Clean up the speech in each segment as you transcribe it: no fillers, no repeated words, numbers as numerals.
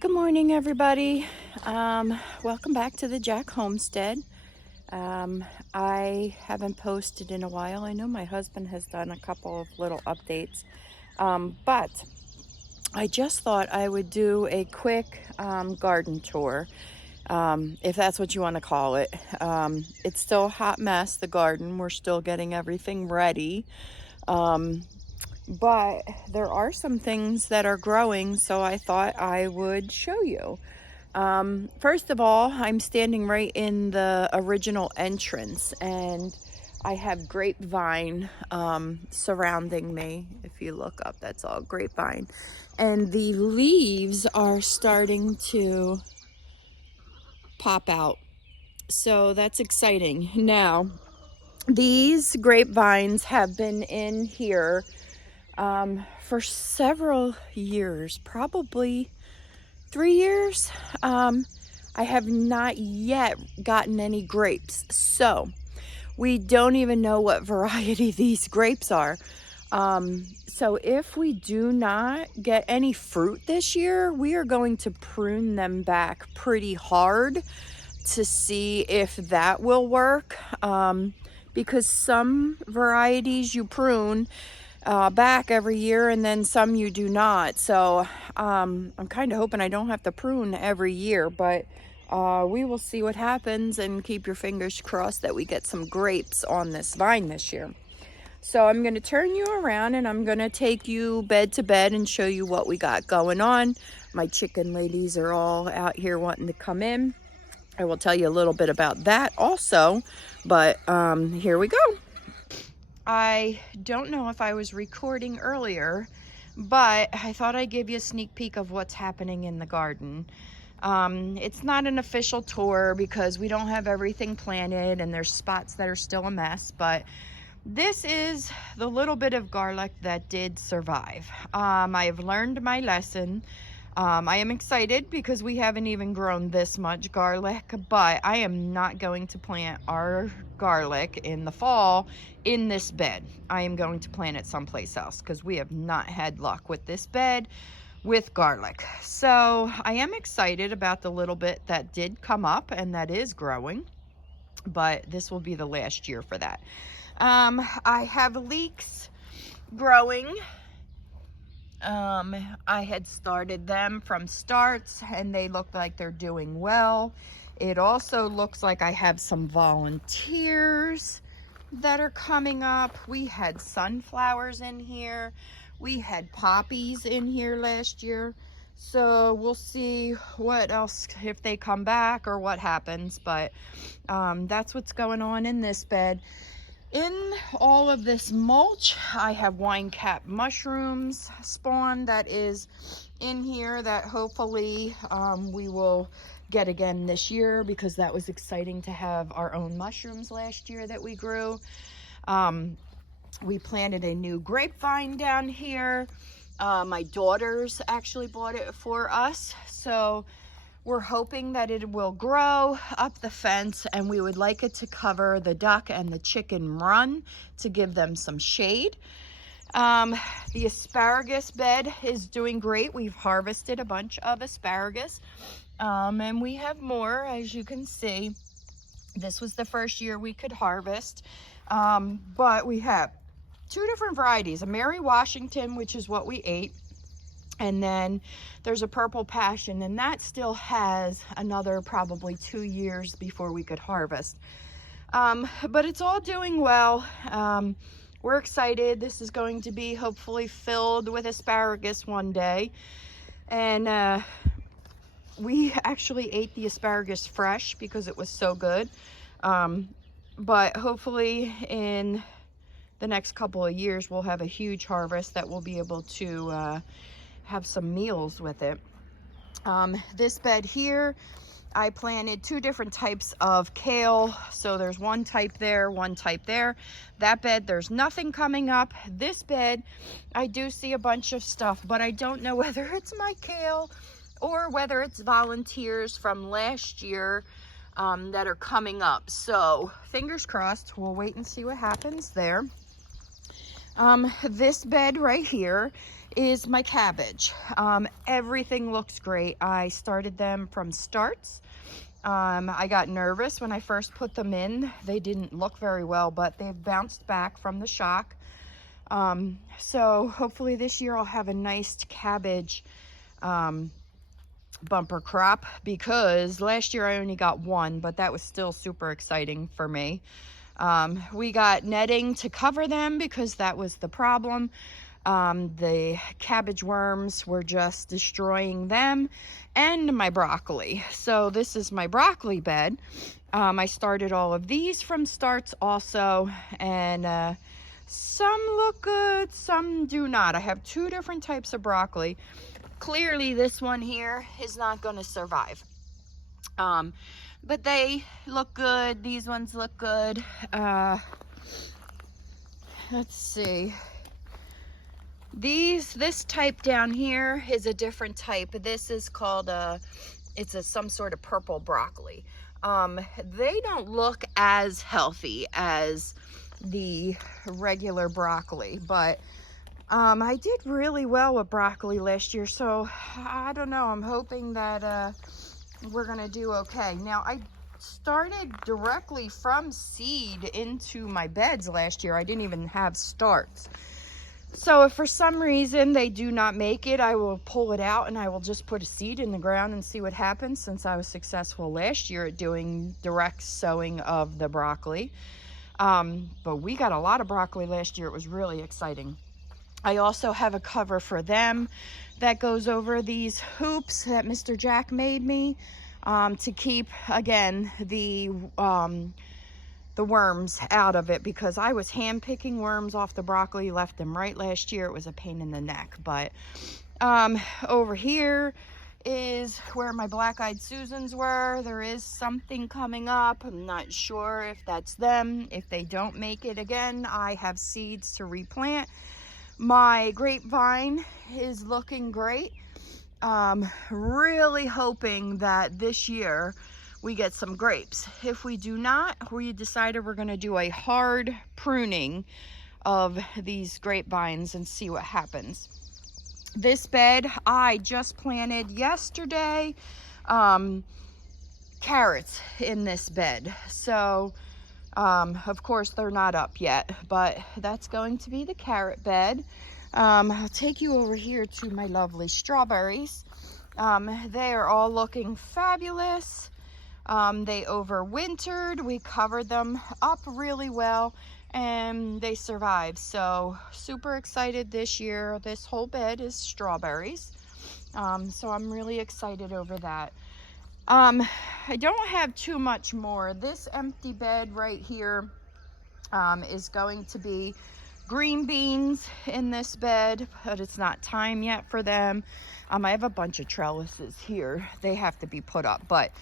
Good morning, everybody. Welcome back to the Jack Homestead. I haven't posted in a while. I know my husband has done a couple of little updates, but I just thought I would do a quick garden tour, if that's what you want to call it. It's still a hot mess, the garden. We're still getting everything ready. But there are some things that are growing, so I thought I would show you. First of all, I'm standing right in the original entrance, and I have grapevine surrounding me. If you look up, that's all grapevine. And the leaves are starting to pop out. So that's exciting. Now, these grapevines have been in here for several years, probably 3 years. I have not yet gotten any grapes, so we don't even know what variety these grapes are. So if we do not get any fruit this year, we are going to prune them back pretty hard to see if that will work, because some varieties you prune back every year, and then some you do not. So I'm kind of hoping I don't have to prune every year, but we will see what happens, and keep your fingers crossed that we get some grapes on this vine this year. So I'm going to turn you around, and I'm going to take you bed to bed and show you what we got going on. My chicken ladies are all out here wanting to come in. I will tell you a little bit about that also, but here we go. I don't know if I was recording earlier, but I thought I'd give you a sneak peek of what's happening in the garden. It's not an official tour because we don't have everything planted, and there's spots that are still a mess, but this is the little bit of garlic that did survive. I have learned my lesson. I am excited because we haven't even grown this much garlic, but I am not going to plant our garlic in the fall in this bed. I am going to plant it someplace else because we have not had luck with this bed with garlic. So I am excited about the little bit that did come up and that is growing, but this will be the last year for that. I have leeks growing. I had started them from starts, and they look like they're doing well. It also looks like I have some volunteers that are coming up. We had sunflowers in here. We had poppies in here last year. So we'll see what else, if they come back or what happens. But that's what's going on in this bed. In all of this mulch, I have wine cap mushrooms spawn that is in here that hopefully we will get again this year, because that was exciting to have our own mushrooms last year that we grew. We planted a new grapevine down here. My daughters actually bought it for us, so we're hoping that it will grow up the fence, and we would like it to cover the duck and the chicken run to give them some shade. The asparagus bed is doing great. We've harvested a bunch of asparagus, and we have more, as you can see. This was the first year we could harvest, but we have two different varieties, a Mary Washington, which is what we ate, and then there's a purple passion, and that still has another probably 2 years before we could harvest. But it's all doing well. We're excited. This is going to be hopefully filled with asparagus one day. And we actually ate the asparagus fresh because it was so good. But hopefully in the next couple of years, we'll have a huge harvest that we'll be able to have some meals with it. This bed here, I planted 2 different types of kale. So there's one type there, one type there. That bed, there's nothing coming up. This bed, I do see a bunch of stuff, but I don't know whether it's my kale or whether it's volunteers from last year that are coming up. So fingers crossed, we'll wait and see what happens there. This bed right here is my cabbage. Everything looks great. I started them from starts. I got nervous when I first put them in. They didn't look very well, but they've bounced back from the shock. So hopefully this year I'll have a nice cabbage bumper crop, because last year I only got one, but that was still super exciting for me. We got netting to cover them because that was the problem. The cabbage worms were just destroying them and my broccoli. So this is my broccoli bed. I started all of these from starts also, and some look good, some do not. I have two different types of broccoli. Clearly this one here is not going to survive. But they look good. These ones look good. Let's see. This type down here is a different type. This is called some sort of purple broccoli. They don't look as healthy as the regular broccoli, but I did really well with broccoli last year, so I don't know. I'm hoping that we're gonna do okay. Now, I started directly from seed into my beds last year. I didn't even have starts. So if for some reason they do not make it, I will pull it out and I will just put a seed in the ground and see what happens, since I was successful last year at doing direct sowing of the broccoli. But we got a lot of broccoli last year. It was really exciting. I also have a cover for them that goes over these hoops that Mr. Jack made me to keep, again, the worms out of it, because I was hand picking worms off the broccoli left and right last year. It was a pain in the neck. But over here is where my black-eyed Susans were. There is something coming up. I'm not sure if that's them. If they don't make it again, I have seeds to replant. My grapevine is looking great. Really hoping that this year we get some grapes. If we do not, we decided we're going to do a hard pruning of these grapevines and see what happens. This bed I just planted yesterday. Carrots in this bed. So of course they're not up yet, but that's going to be the carrot bed. I'll take you over here to my lovely strawberries. They are all looking fabulous. They overwintered. We covered them up really well and they survived. So super excited this year. This whole bed is strawberries. So I'm really excited over that. I don't have too much more. This empty bed right here is going to be green beans in this bed, but it's not time yet for them. I have a bunch of trellises here. They have to be put up, but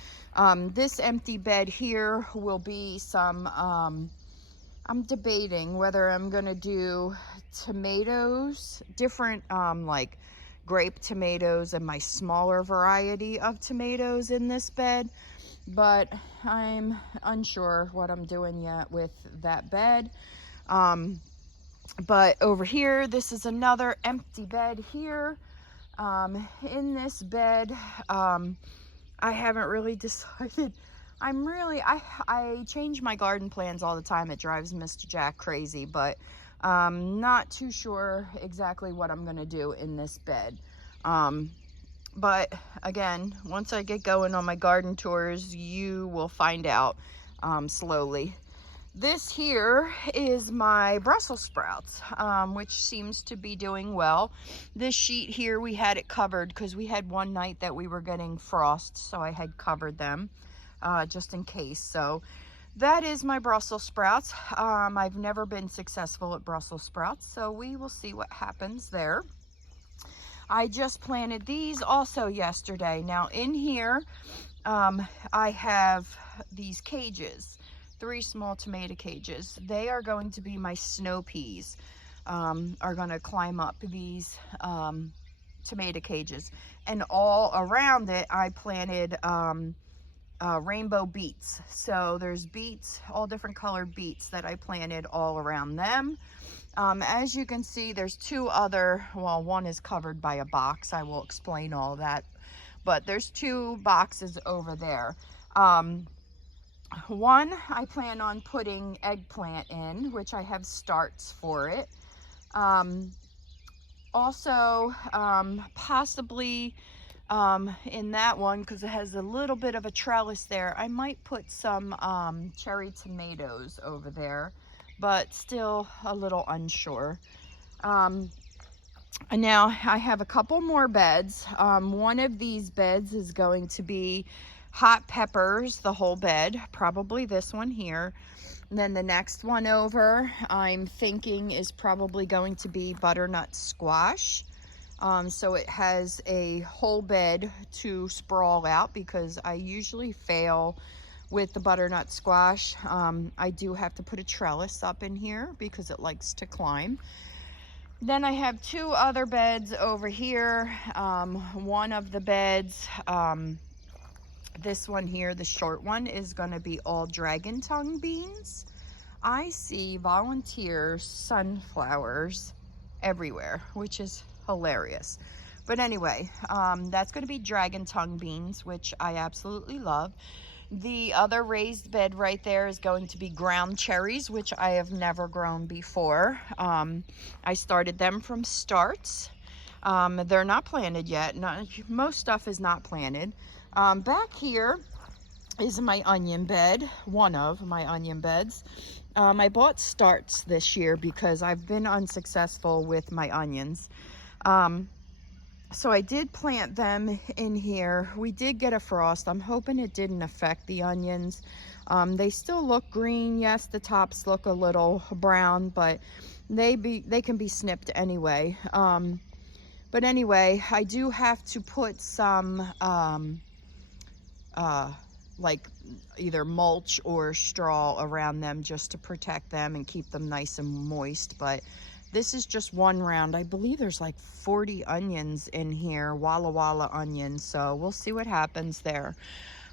this empty bed here will be some, I'm debating whether I'm gonna do tomatoes, different like grape tomatoes and my smaller variety of tomatoes in this bed, but I'm unsure what I'm doing yet with that bed. But over here, this is another empty bed here. In this bed, I haven't really decided. I change my garden plans all the time. It drives Mr. Jack crazy, but not too sure exactly what I'm gonna do in this bed. But again, once I get going on my garden tours, you will find out slowly. This here is my Brussels sprouts, which seems to be doing well. This sheet here, we had it covered because we had one night that we were getting frost, so I had covered them just in case. So that is my Brussels sprouts. I've never been successful at Brussels sprouts, so we will see what happens there. I just planted these also yesterday. Now in here, I have these cages. 3 small tomato cages. They are going to be my snow peas, are going to climb up these tomato cages. And all around it, I planted rainbow beets. So there's beets, all different colored beets that I planted all around them. As you can see, there's two other, well, one is covered by a box. I will explain all that, but there's two boxes over there. One I plan on putting eggplant in, which I have starts for it. Also, possibly in that one, because it has a little bit of a trellis there, I might put some cherry tomatoes over there, but still a little unsure. And now I have a couple more beds. One of these beds is going to be hot peppers, the whole bed, probably this one here. And then the next one over, I'm thinking, is probably going to be butternut squash. So it has a whole bed to sprawl out, because I usually fail with the butternut squash. I do have to put a trellis up in here because it likes to climb. Then I have two other beds over here. One of the beds, this one here, the short one, is going to be all dragon tongue beans. I see volunteer sunflowers everywhere, which is hilarious. But anyway, that's going to be dragon tongue beans, which I absolutely love. The other raised bed right there is going to be ground cherries, which I have never grown before. I started them from starts. They're not planted yet. Most stuff is not planted. Back here is my onion bed, one of my onion beds. I bought starts this year because I've been unsuccessful with my onions. So I did plant them in here. We did get a frost. I'm hoping it didn't affect the onions. They still look green. Yes, the tops look a little brown, but they can be snipped anyway. But anyway, I do have to put some like either mulch or straw around them just to protect them and keep them nice and moist. But this is just one round. I believe there's like 40 onions in here, Walla Walla onions, so we'll see what happens there.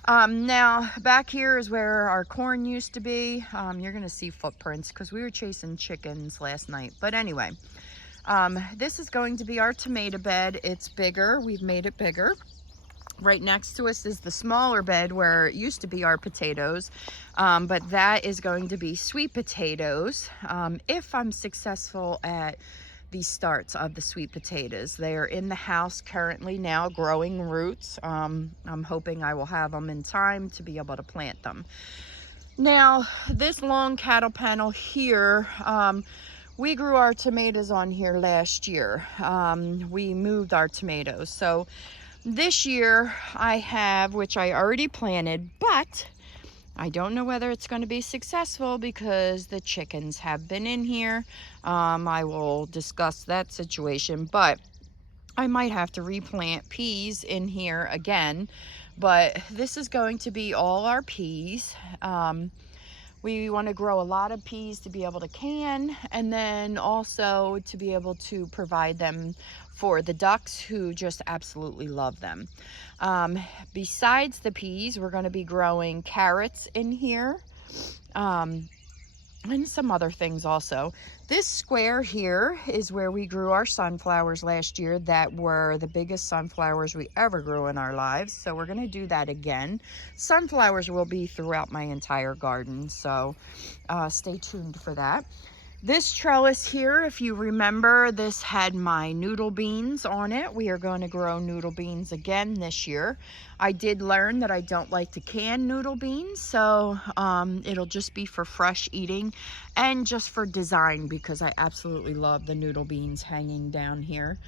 Now back here is where our corn used to be. You're gonna see footprints because we were chasing chickens last night. But anyway, this is going to be our tomato bed. It's bigger. We've made it bigger. Right next to us is the smaller bed where it used to be our potatoes, but that is going to be sweet potatoes. If I'm successful at the starts of the sweet potatoes, they are in the house currently now growing roots. I'm hoping I will have them in time to be able to plant them. Now this long cattle panel here, we grew our tomatoes on here last year. We moved our tomatoes, so this year I have, which I already planted, but I don't know whether it's going to be successful because the chickens have been in here. I will discuss that situation, but I might have to replant peas in here again. But this is going to be all our peas. We want to grow a lot of peas to be able to can, and then also to be able to provide them for the ducks who just absolutely love them. Besides the peas, we're going to be growing carrots in here, and some other things also. This square here is where we grew our sunflowers last year that were the biggest sunflowers we ever grew in our lives. So we're going to do that again. Sunflowers will be throughout my entire garden, so stay tuned for that. This trellis here, if you remember, this had my noodle beans on it. We are going to grow noodle beans again this year. I did learn that I don't like to can noodle beans, so it'll just be for fresh eating and just for design because I absolutely love the noodle beans hanging down here.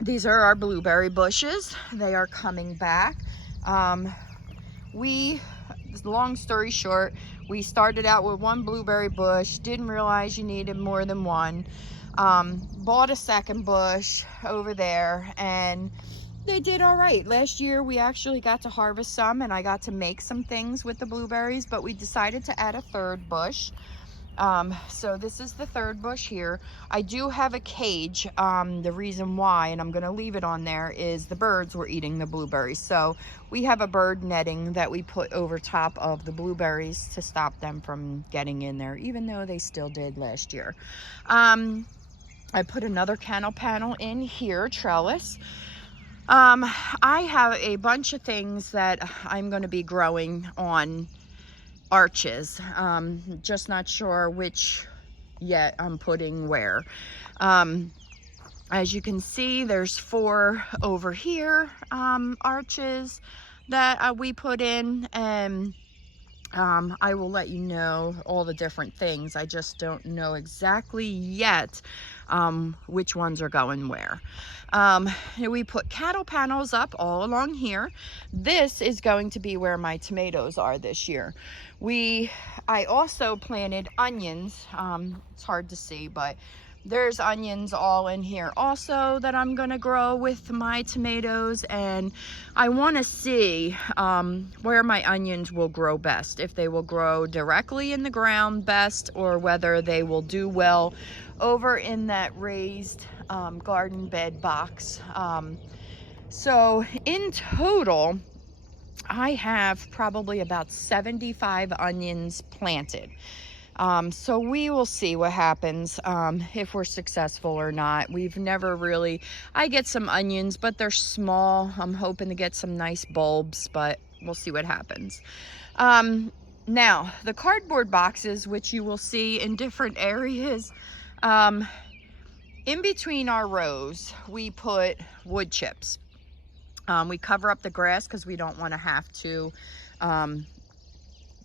These are our blueberry bushes. They are coming back. Long story short, we started out with one blueberry bush, didn't realize you needed more than one. Bought a second bush over there, and they did all right. Last year we actually got to harvest some, and I got to make some things with the blueberries, but we decided to add a third bush. So this is the third bush here. I do have a cage. The reason why, and I'm gonna leave it on there, is the birds were eating the blueberries. So we have a bird netting that we put over top of the blueberries to stop them from getting in there, even though they still did last year. I put another canopy panel in here, trellis. I have a bunch of things that I'm going to be growing on arches. Just not sure which yet I'm putting where. As you can see, there's 4 over here, arches that we put in, and I will let you know all the different things. I just don't know exactly yet which ones are going where. We put cattle panels up all along here. This is going to be where my tomatoes are this year. I also planted onions. It's hard to see, but there's onions all in here also that I'm gonna grow with my tomatoes, and I want to see where my onions will grow best, if they will grow directly in the ground best, or whether they will do well over in that raised garden bed box. So in total, I have probably about 75 onions planted. So we will see what happens, if we're successful or not. We've never really, I get some onions, but they're small. I'm hoping to get some nice bulbs, but we'll see what happens. Now, the cardboard boxes, which you will see in different areas, in between our rows, we put wood chips. We cover up the grass because we don't want to have to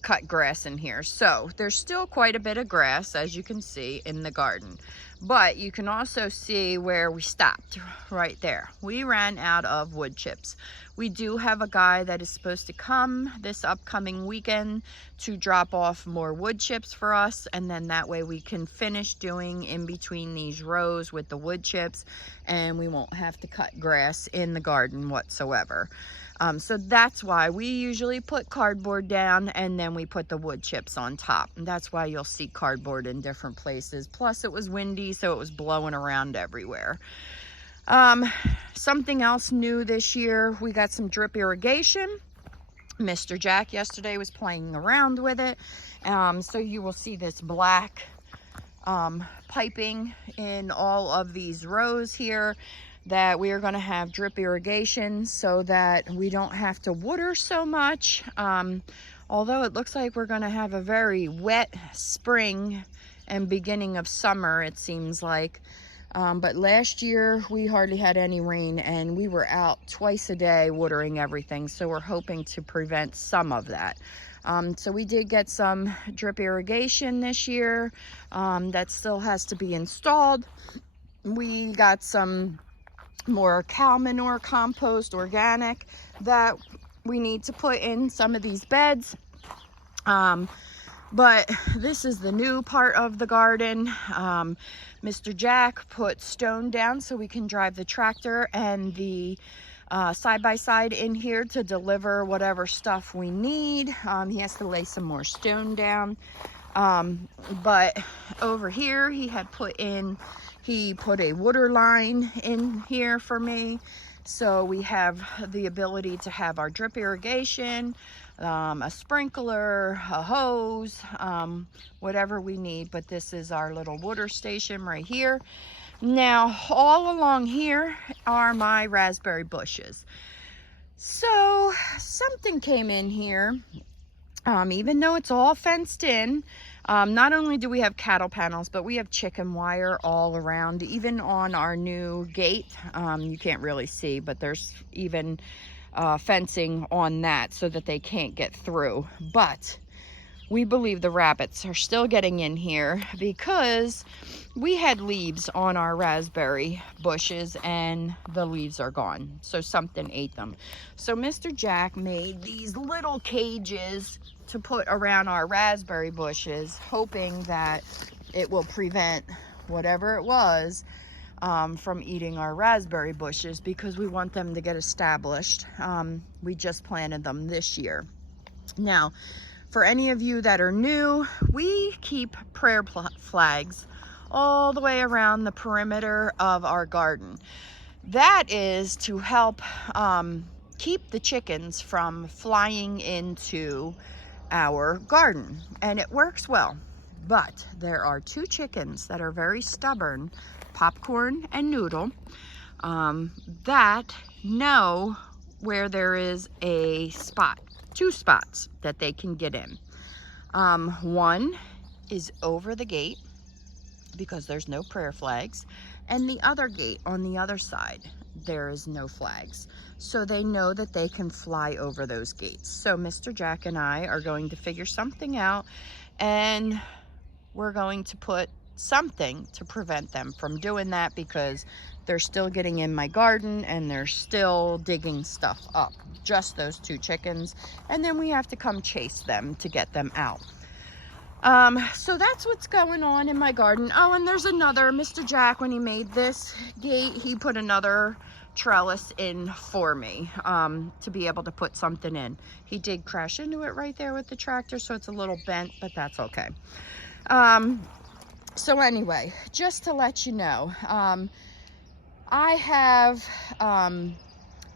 cut grass in here. So there's still quite a bit of grass, as you can see, in the garden, but you can also see where we stopped right there. We ran out of wood chips. We do have a guy that is supposed to come this upcoming weekend to drop off more wood chips for us, and then that way we can finish doing in between these rows with the wood chips, and we won't have to cut grass in the garden whatsoever. So that's why we usually put cardboard down and then we put the wood chips on top. And that's why you'll see cardboard in different places. Plus it was windy, so it was blowing around everywhere. Something else new this year, we got some drip irrigation. Mr. Jack yesterday was playing around with it. So you will see this black piping in all of these rows here, that we are going to have drip irrigation so that we don't have to water so much. Although it looks like we're going to have a very wet spring and beginning of summer, it seems like. But last year we hardly had any rain, and we were out twice a day watering everything. So we're hoping to prevent some of that. So we did get some drip irrigation this year. That still has to be installed. We got some more cow manure compost, organic, that we need to put in some of these beds. But this is the new part of the garden. Mr. Jack put stone down so we can drive the tractor and the side-by-side in here to deliver whatever stuff we need. He has to lay some more stone down. But over here he put a water line in here for me, so we have the ability to have our drip irrigation, a sprinkler, a hose, whatever we need. But this is our little water station right here. Now all along here are my raspberry bushes. So something came in here. Even though it's all fenced in, not only do we have cattle panels, but we have chicken wire all around, even on our new gate. You can't really see, but there's even fencing on that so that they can't get through. But we believe the rabbits are still getting in here because we had leaves on our raspberry bushes and the leaves are gone. So something ate them. So Mr. Jack made these little cages to put around our raspberry bushes, hoping that it will prevent whatever it was from eating our raspberry bushes, because we want them to get established. We just planted them this year. Now, For any of you that are new, we keep prayer flags all the way around the perimeter of our garden. That is to help keep the chickens from flying into our garden, and it works well. But there are two chickens that are very stubborn, Popcorn and Noodle, that know where there is a spot, two spots that they can get in. One is over the gate because there's no prayer flags, and the other gate on the other side, there is no flags. So they know that they can fly over those gates. So Mr. Jack and I are going to figure something out, and we're going to put something to prevent them from doing that, because they're still getting in my garden and they're still digging stuff up. Just those two chickens, and then we have to come chase them to get them out. So that's what's going on in my garden. Oh, and there's another, Mr. Jack, when he made this gate, he put another trellis in for me, to be able to put something in. He did crash into it right there with the tractor, so it's a little bent, but that's okay. So anyway, just to let you know, I have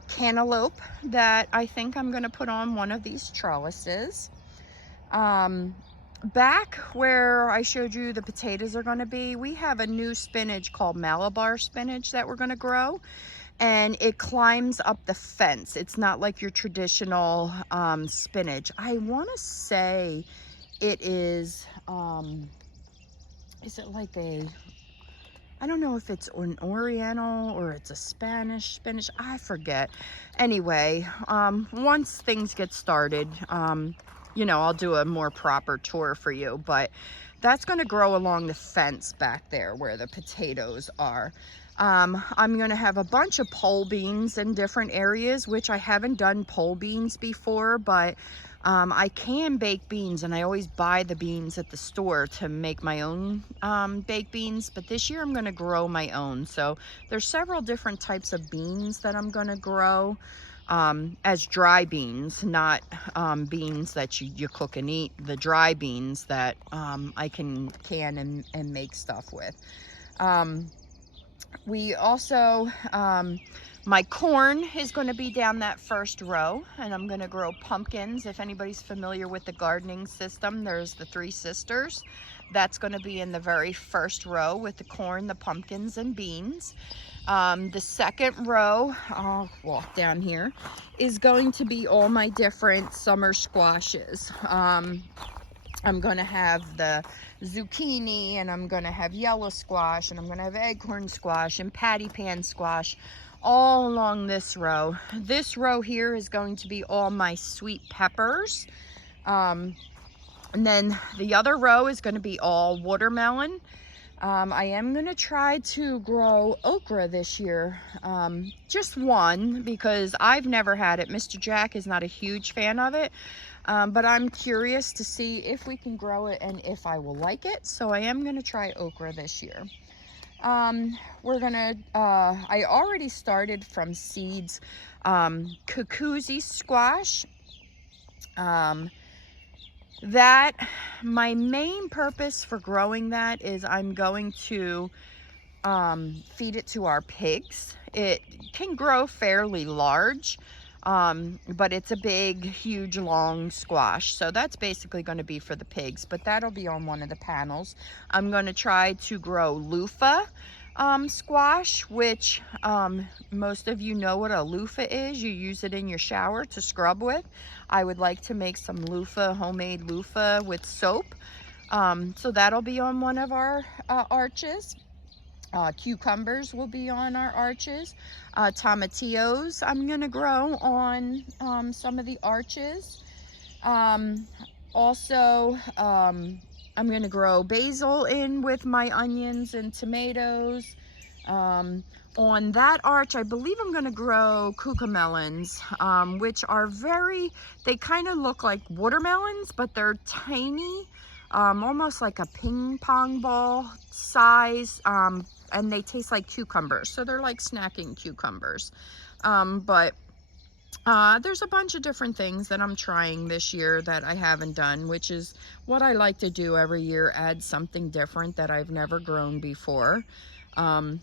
cantaloupe that I think I'm going to put on one of these trellises. Back where I showed you the potatoes are going to be, we have a new spinach called Malabar spinach that we're going to grow, and it climbs up the fence. It's not like your traditional spinach. I want to say it is it like a, I don't know if it's an Oriental or it's a Spanish spinach, I forget. Anyway, once things get started, you know, I'll do a more proper tour for you, but that's going to grow along the fence back there where the potatoes are. I'm going to have a bunch of pole beans in different areas, which I haven't done pole beans before, but I can bake beans, and I always buy the beans at the store to make my own baked beans, but this year I'm going to grow my own. So there's several different types of beans that I'm going to grow as dry beans, not beans that you cook and eat, the dry beans that I can and make stuff with. We also, my corn is going to be down that first row, and I'm going to grow pumpkins. If anybody's familiar with the gardening system, there's the Three Sisters. That's going to be in the very first row with the corn, the pumpkins, and beans. The second row, I'll walk down here, is going to be all my different summer squashes. I'm going to have the zucchini, and I'm going to have yellow squash, and I'm going to have acorn squash and patty pan squash all along this row. This row here is going to be all my sweet peppers. And then the other row is going to be all watermelon. I am going to try to grow okra this year, just one, because I've never had it. Mr. Jack is not a huge fan of it, but I'm curious to see if we can grow it and if I will like it. So I am going to try okra this year. We're going to, I already started from seeds, Kukuzi squash. That, my main purpose for growing that is I'm going to feed it to our pigs. It can grow fairly large, but it's a big, huge, long squash. So that's basically going to be for the pigs, but that'll be on one of the panels. I'm going to try to grow loofah squash, which most of you know what a loofah is. You use it in your shower to scrub with. I would like to make some loofah, homemade loofah with soap. So that'll be on one of our arches. Cucumbers will be on our arches. Tomatillos I'm going to grow on some of the arches. Also, I'm going to grow basil in with my onions and tomatoes. On that arch, I believe I'm going to grow cucamelons, which are they kind of look like watermelons, but they're tiny, almost like a ping pong ball size, and they taste like cucumbers. So they're like snacking cucumbers. But There's a bunch of different things that I'm trying this year that I haven't done, which is what I like to do every year, add something different that I've never grown before. Um,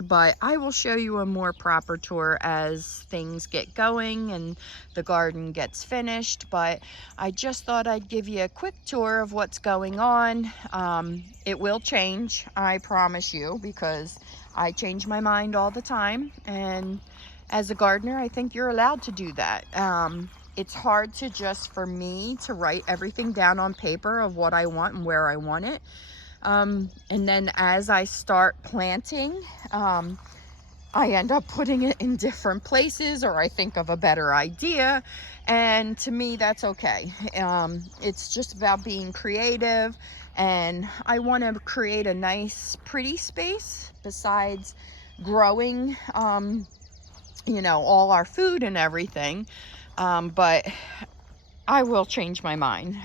but I will show you a more proper tour as things get going and the garden gets finished. But I just thought I'd give you a quick tour of what's going on. It will change, I promise you, because I change my mind all the time, and as a gardener I think you're allowed to do that. It's hard to just for me to write everything down on paper of what I want and where I want it. And then as I start planting, I end up putting it in different places, or I think of a better idea. And to me, that's okay. It's just about being creative, and I want to create a nice, pretty space besides growing, you know, all our food and everything. But I will change my mind.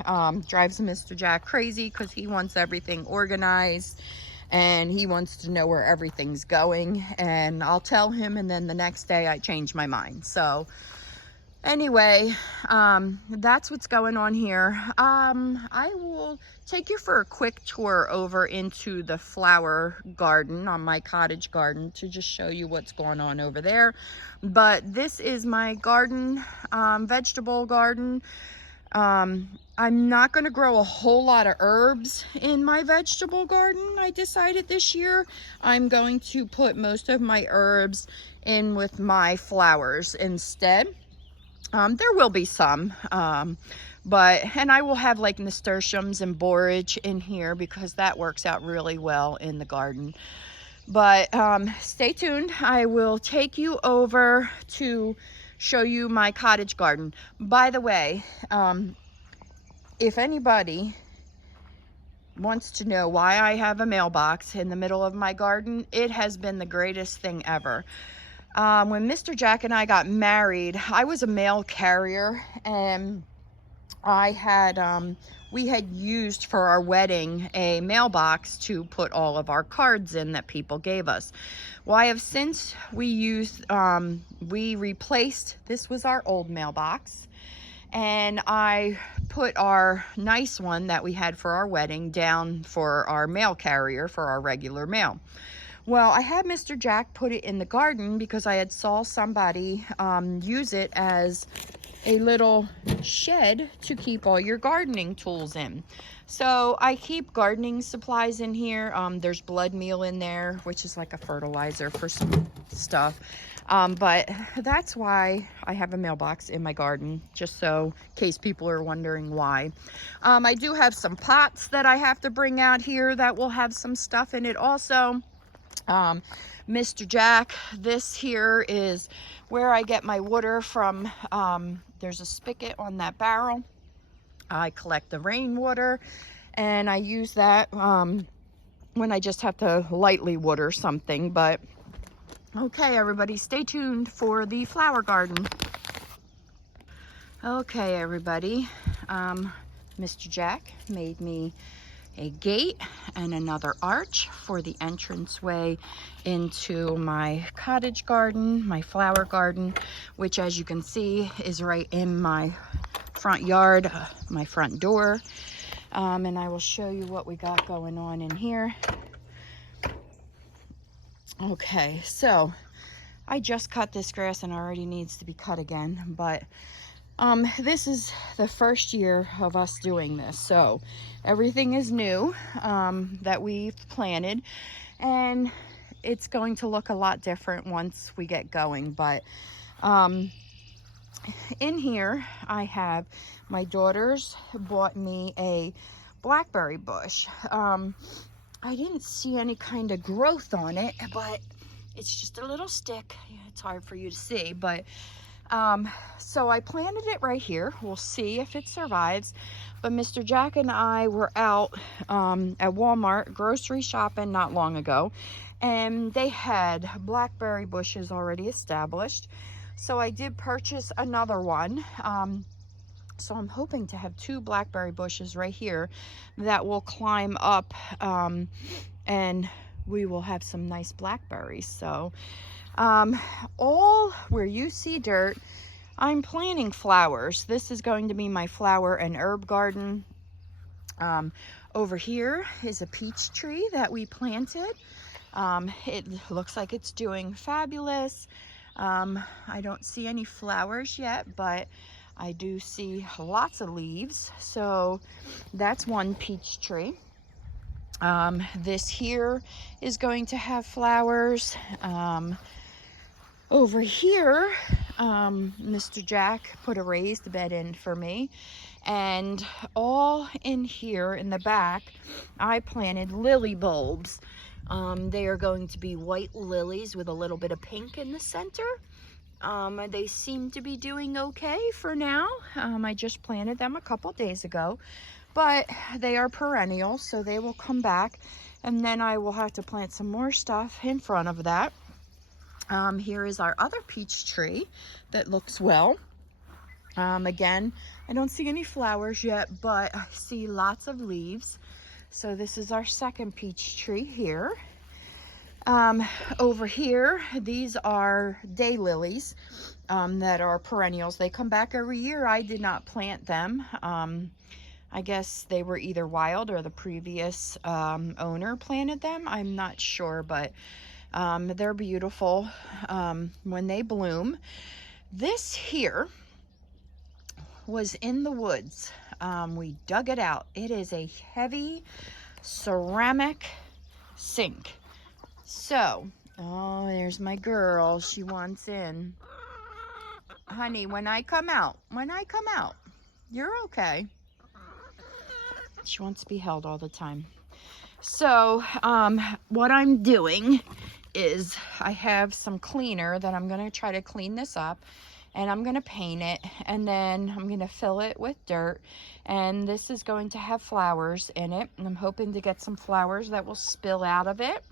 Drives Mr. Jack crazy because he wants everything organized and he wants to know where everything's going, and I'll tell him, and then the next day I change my mind. So anyway, that's what's going on here. I will take you for a quick tour over into the flower garden on my cottage garden to just show you what's going on over there. But this is my garden, vegetable garden. I'm not going to grow a whole lot of herbs in my vegetable garden. I decided this year I'm going to put most of my herbs in with my flowers instead. There will be some, and I will have like nasturtiums and borage in here because that works out really well in the garden. But stay tuned. I will take you over to show you my cottage garden. By the way, if anybody wants to know why I have a mailbox in the middle of my garden, it has been the greatest thing ever. When Mr. Jack and I got married, I was a mail carrier, and we had used for our wedding a mailbox to put all of our cards in that people gave us. Well, I have since we replaced, this was our old mailbox, and I put our nice one that we had for our wedding down for our mail carrier for our regular mail. Well, I had Mr. Jack put it in the garden because I had saw somebody use it as a little shed to keep all your gardening tools in. So I keep gardening supplies in here. There's blood meal in there, which is like a fertilizer for some stuff. But that's why I have a mailbox in my garden, just so in case people are wondering why. I do have some pots that I have to bring out here that will have some stuff in it also. Mr. Jack, this here is where I get my water from. There's a spigot on that barrel. I collect the rainwater, and I use that when I just have to lightly water something. But okay, everybody, stay tuned for the flower garden. Okay, everybody, Mr. Jack made me a gate and another arch for the entranceway into my cottage garden, my flower garden, which, as you can see, is right in my front yard, my front door. And I will show you what we got going on in here. Okay, so I just cut this grass and already needs to be cut again, but this is the first year of us doing this, so everything is new that we've planted, and it's going to look a lot different once we get going. But in here I have, my daughters bought me a blackberry bush. I didn't see any kind of growth on it, but it's just a little stick. It's hard for you to see, but so I planted it right here. We'll see if it survives. But Mr. Jack and I were out at Walmart grocery shopping not long ago, and they had blackberry bushes already established. So I did purchase another one. So I'm hoping to have 2 blackberry bushes right here that will climb up, and we will have some nice blackberries. So all where you see dirt I'm planting flowers. This is going to be my flower and herb garden. Over here is a peach tree that we planted. It looks like it's doing fabulous. I don't see any flowers yet, but I do see lots of leaves. So that's one peach tree. This here is going to have flowers. Over here, Mr. Jack put a raised bed in for me, and all in here in the back, I planted lily bulbs. They are going to be white lilies with a little bit of pink in the center. They seem to be doing okay for now. I just planted them a couple days ago, but they are perennial, so they will come back, and then I will have to plant some more stuff in front of that. Here is our other peach tree that looks well. Again, I don't see any flowers yet, but I see lots of leaves. So this is our second peach tree here. Over here, these are daylilies that are perennials. They come back every year. I did not plant them. I guess they were either wild or the previous owner planted them. I'm not sure, but they're beautiful when they bloom. This here was in the woods. We dug it out. It is a heavy ceramic sink. So, oh, there's my girl. She wants in. Honey, when I come out, you're okay. She wants to be held all the time. So, what I'm doing is I have some cleaner that I'm going to try to clean this up, and I'm going to paint it, and then I'm going to fill it with dirt, and this is going to have flowers in it, and I'm hoping to get some flowers that will spill out of it,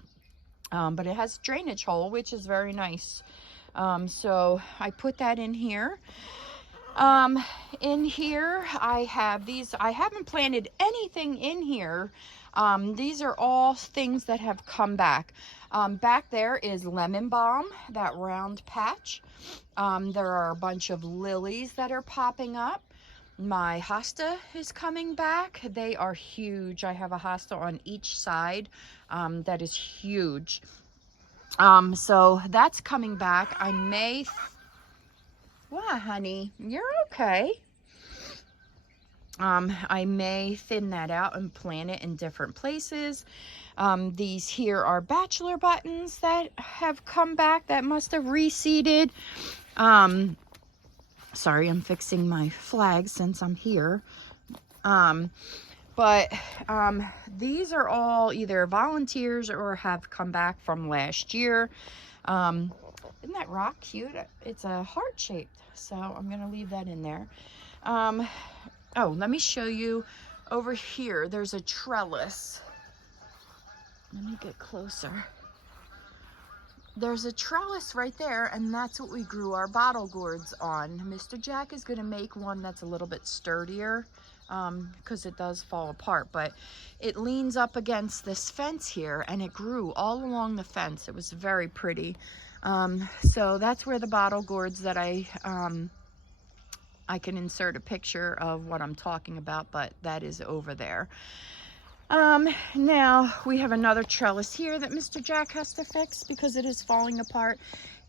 but it has a drainage hole, which is very nice. So I put that in here. In here I have these. I haven't planted anything in here. These are all things that have come back. Back there is lemon balm, that round patch. There are a bunch of lilies that are popping up. My hosta is coming back. They are huge. I have a hosta on each side that is huge. So that's coming back. I may... What, honey? You're okay. I may thin that out and plant it in different places. These here are bachelor buttons that have come back that must have reseeded. Sorry, I'm fixing my flag since I'm here. But these are all either volunteers or have come back from last year. Isn't that rock cute? It's a heart shaped, so I'm gonna leave that in there. Oh, let me show you over here. There's a trellis. Let me get closer. There's a trellis right there, and that's what we grew our bottle gourds on. Mr. Jack is gonna make one that's a little bit sturdier because it does fall apart, but it leans up against this fence here, and it grew all along the fence. It was very pretty. So that's where the bottle gourds that I can insert a picture of what I'm talking about, but that is over there. Now we have another trellis here that Mr. Jack has to fix because it is falling apart.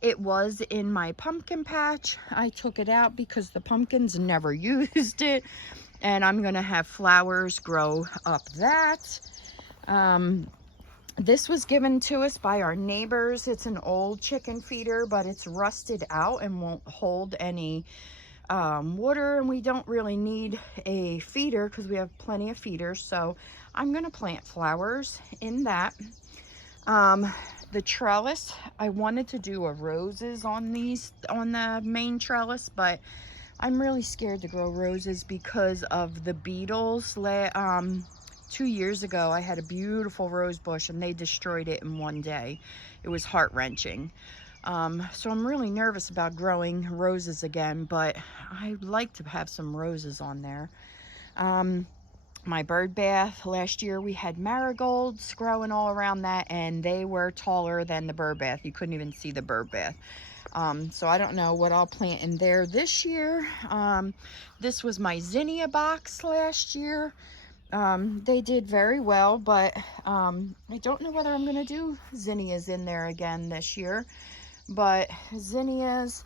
It was in my pumpkin patch. I took it out because the pumpkins never used it, and I'm gonna have flowers grow up that. This was given to us by our neighbors. It's an old chicken feeder, but it's rusted out and won't hold any water, and we don't really need a feeder because we have plenty of feeders. So I'm going to plant flowers in that. The trellis, I wanted to do a roses on the main trellis, but I'm really scared to grow roses because of the beetles. 2 years ago, I had a beautiful rose bush and they destroyed it in one day. It was heart-wrenching. So I'm really nervous about growing roses again, but I'd like to have some roses on there. My bird bath, last year we had marigolds growing all around that, and they were taller than the bird bath. You couldn't even see the bird bath. So I don't know what I'll plant in there this year. This was my zinnia box last year. They did very well, but I don't know whether I'm going to do zinnias in there again this year. But zinnias,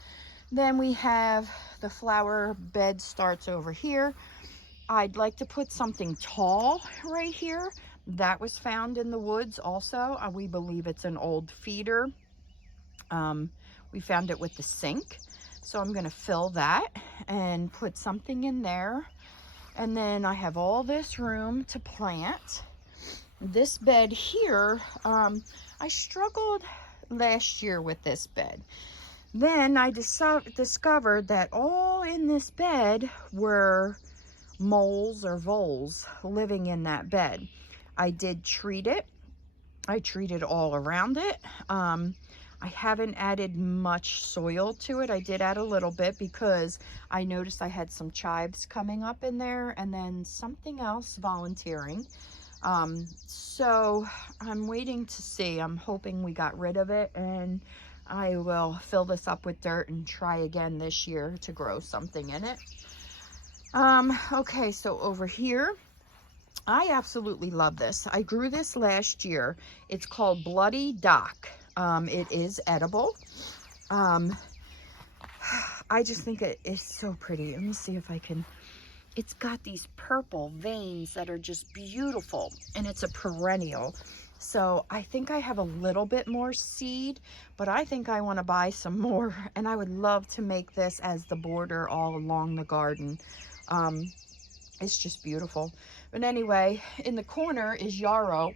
then we have the flower bed starts over here. I'd like to put something tall right here. That was found in the woods also. We believe it's an old feeder. We found it with the sink. So I'm going to fill that and put something in there. And then I have all this room to plant. This bed here, I struggled last year with this bed. Then I discovered that all in this bed were moles or voles living in that bed. I did treat it. I treated all around it. I haven't added much soil to it. I did add a little bit because I noticed I had some chives coming up in there and then something else volunteering. So I'm waiting to see. I'm hoping we got rid of it, and I will fill this up with dirt and try again this year to grow something in it. Okay, so over here, I absolutely love this. I grew this last year. It's called Bloody Dock. It is edible. I just think it is so pretty. Let me see if I can. It's got these purple veins that are just beautiful, and it's a perennial. So I think I have a little bit more seed, but I think I want to buy some more, and I would love to make this as the border all along the garden. It's just beautiful. But anyway, in the corner is yarrow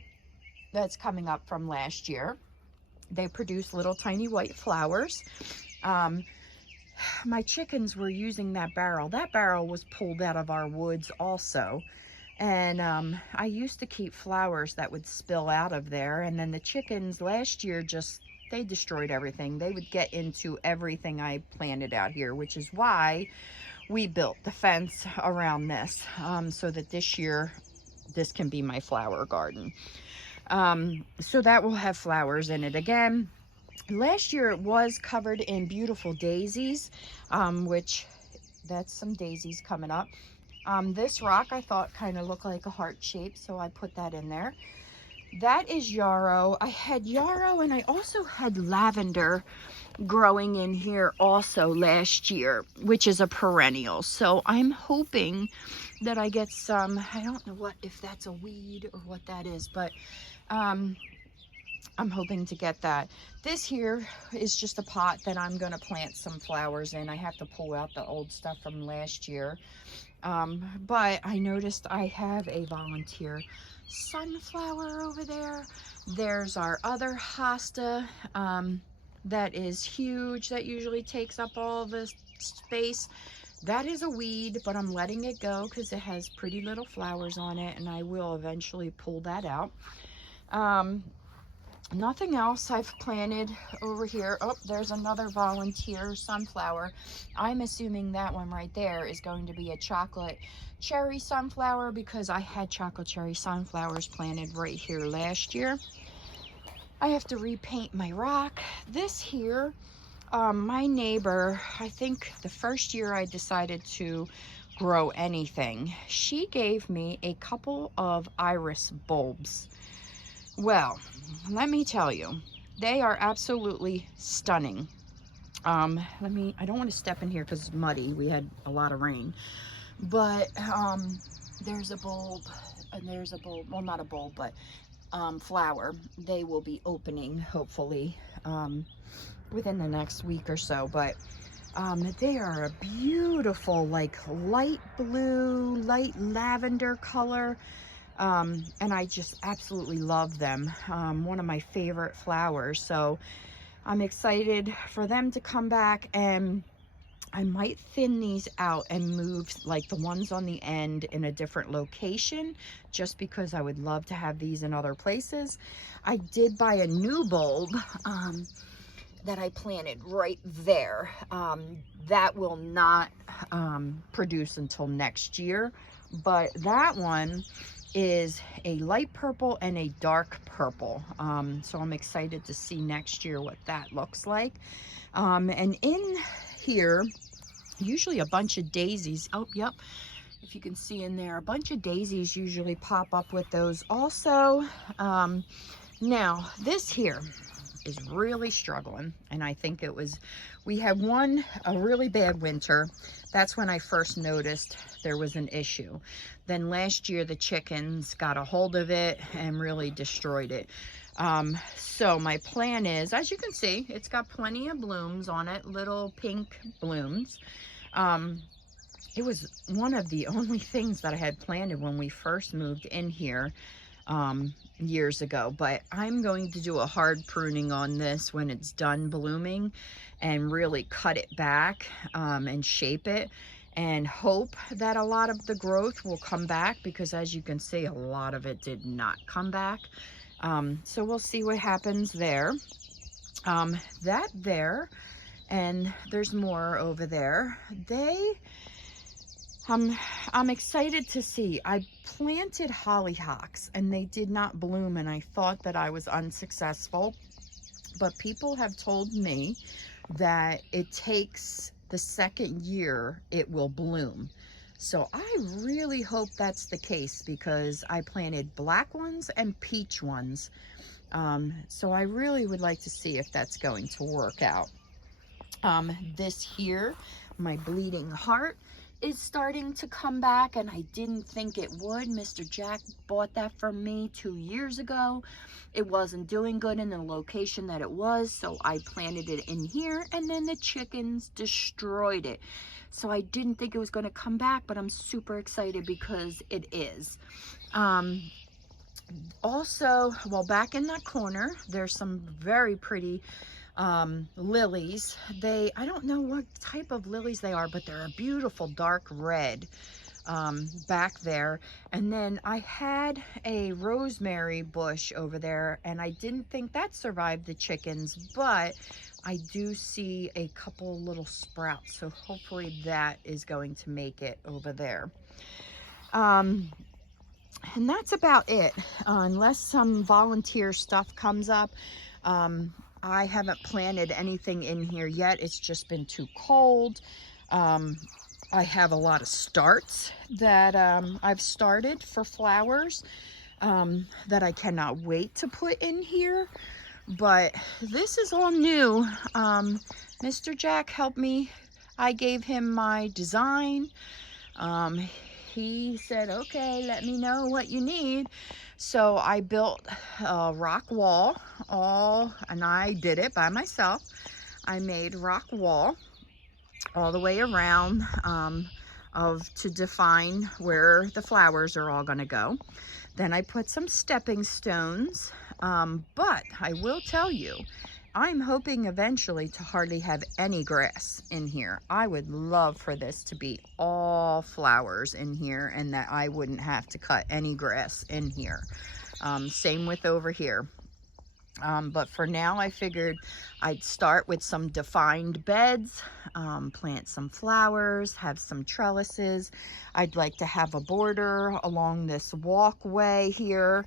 that's coming up from last year. They produce little tiny white flowers. My chickens were using that barrel. That barrel was pulled out of our woods also. And I used to keep flowers that would spill out of there. And then the chickens last year they destroyed everything. They would get into everything I planted out here, which is why we built the fence around this, so that this year this can be my flower garden. So that will have flowers in it again. Last year it was covered in beautiful daisies, which that's some daisies coming up. This rock I thought kind of looked like a heart shape, so I put that in there. That is yarrow. I had yarrow, and I also had lavender growing in here also last year, which is a perennial. So I'm hoping that I get some, I don't know if that's a weed or what that is, but I'm hoping to get that. This here is just a pot that I'm going to plant some flowers in. I have to pull out the old stuff from last year. But I noticed I have a volunteer sunflower over there. There's our other hosta that is huge, that usually takes up all this space. That is a weed, but I'm letting it go because it has pretty little flowers on it, and I will eventually pull that out. Nothing else I've planted over here. Oh, there's another volunteer sunflower. I'm assuming that one right there is going to be a chocolate cherry sunflower because I had chocolate cherry sunflowers planted right here last year. I have to repaint my rock. This here, my neighbor, I think the first year I decided to grow anything, she gave me a couple of iris bulbs. Well, let me tell you, they are absolutely stunning. I don't want to step in here because it's muddy. We had a lot of rain. But there's a bulb, and there's a bulb, well, not a bulb, but flower. They will be opening, hopefully, within the next week or so. But they are a beautiful, like, light blue, light lavender color. And I just absolutely love them. One of my favorite flowers. So I'm excited for them to come back, and I might thin these out and move like the ones on the end in a different location, just because I would love to have these in other places. I did buy a new bulb that I planted right there. That will not produce until next year, but that one is a light purple and a dark purple. So I'm excited to see next year what that looks like. And in here, usually a bunch of daisies. Oh, yep. If you can see in there, a bunch of daisies usually pop up with those also. Now, this here is really struggling, and I think we had a really bad winter. That's when I first noticed there was an issue. Then last year the chickens got a hold of it and really destroyed it. So my plan is, as you can see, it's got plenty of blooms on it, little pink blooms. It was one of the only things that I had planted when we first moved in here years ago, but I'm going to do a hard pruning on this when it's done blooming and really cut it back and shape it, and hope that a lot of the growth will come back, because as you can see, a lot of it did not come back. So we'll see what happens there. That there, and there's more over there. I'm excited to see. I planted hollyhocks and they did not bloom, and I thought that I was unsuccessful. But people have told me that it takes the second year it will bloom. So I really hope that's the case, because I planted black ones and peach ones. So I really would like to see if that's going to work out. This here, my bleeding heart, is starting to come back, and I didn't think it would. Mr. Jack bought that from me 2 years ago. It wasn't doing good in the location that it was, so I planted it in here, and then the chickens destroyed it. So I didn't think it was going to come back, but I'm super excited because it is. Also, well, back in that corner, there's some very pretty lilies. I don't know what type of lilies they are, but they're a beautiful dark red back there. And then I had a rosemary bush over there, and I didn't think that survived the chickens, but I do see a couple little sprouts, so hopefully that is going to make it over there. And that's about it, unless some volunteer stuff comes up. I haven't planted anything in here yet. It's just been too cold. I have a lot of starts that I've started for flowers that I cannot wait to put in here. But this is all new. Mr. Jack helped me. I gave him my design. He said, okay, let me know what you need. So I built a rock wall, and I did it by myself. I made rock wall all the way around to define where the flowers are all gonna go. Then I put some stepping stones, but I will tell you, I'm hoping eventually to hardly have any grass in here. I would love for this to be all flowers in here, and that I wouldn't have to cut any grass in here. Same with over here. But for now, I figured I'd start with some defined beds, plant some flowers, have some trellises. I'd like to have a border along this walkway here.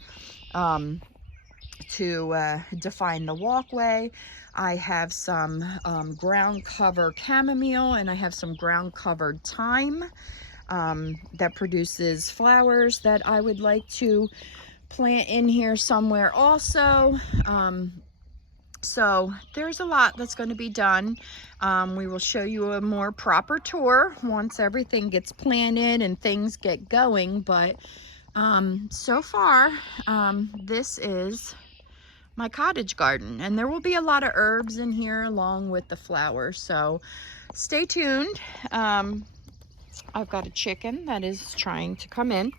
To define the walkway. I have some ground cover chamomile, and I have some ground covered thyme that produces flowers that I would like to plant in here somewhere also. So there's a lot that's going to be done. We will show you a more proper tour once everything gets planted and things get going. But so far, this is my cottage garden, and there will be a lot of herbs in here along with the flowers, so stay tuned. I've got a chicken that is trying to come in.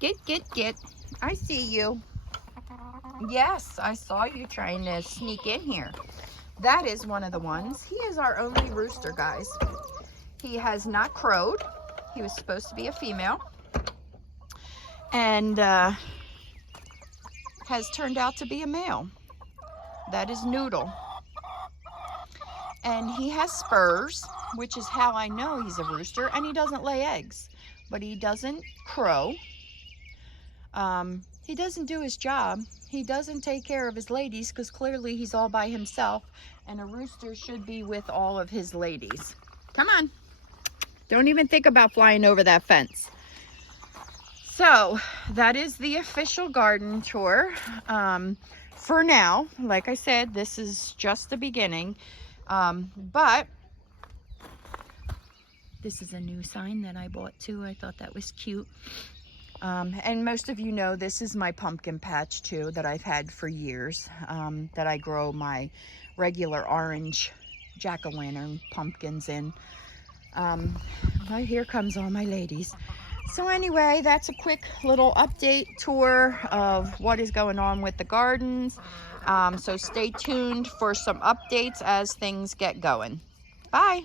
Get. I see you. Yes, I saw you trying to sneak in here. That is one of the ones. He is our only rooster, guys. He has not crowed. He was supposed to be a female, and has turned out to be a male. That is Noodle. And he has spurs, which is how I know he's a rooster, and he doesn't lay eggs, but he doesn't crow. He doesn't do his job. He doesn't take care of his ladies because clearly he's all by himself, and a rooster should be with all of his ladies. Come on. Don't even think about flying over that fence. So that is the official garden tour. For now, like I said, this is just the beginning. But this is a new sign that I bought too. I thought that was cute. And most of you know this is my pumpkin patch too that I've had for years, that I grow my regular orange jack-o'-lantern pumpkins in. Well, here comes all my ladies. So anyway, that's a quick little update tour of what is going on with the gardens. So stay tuned for some updates as things get going. Bye.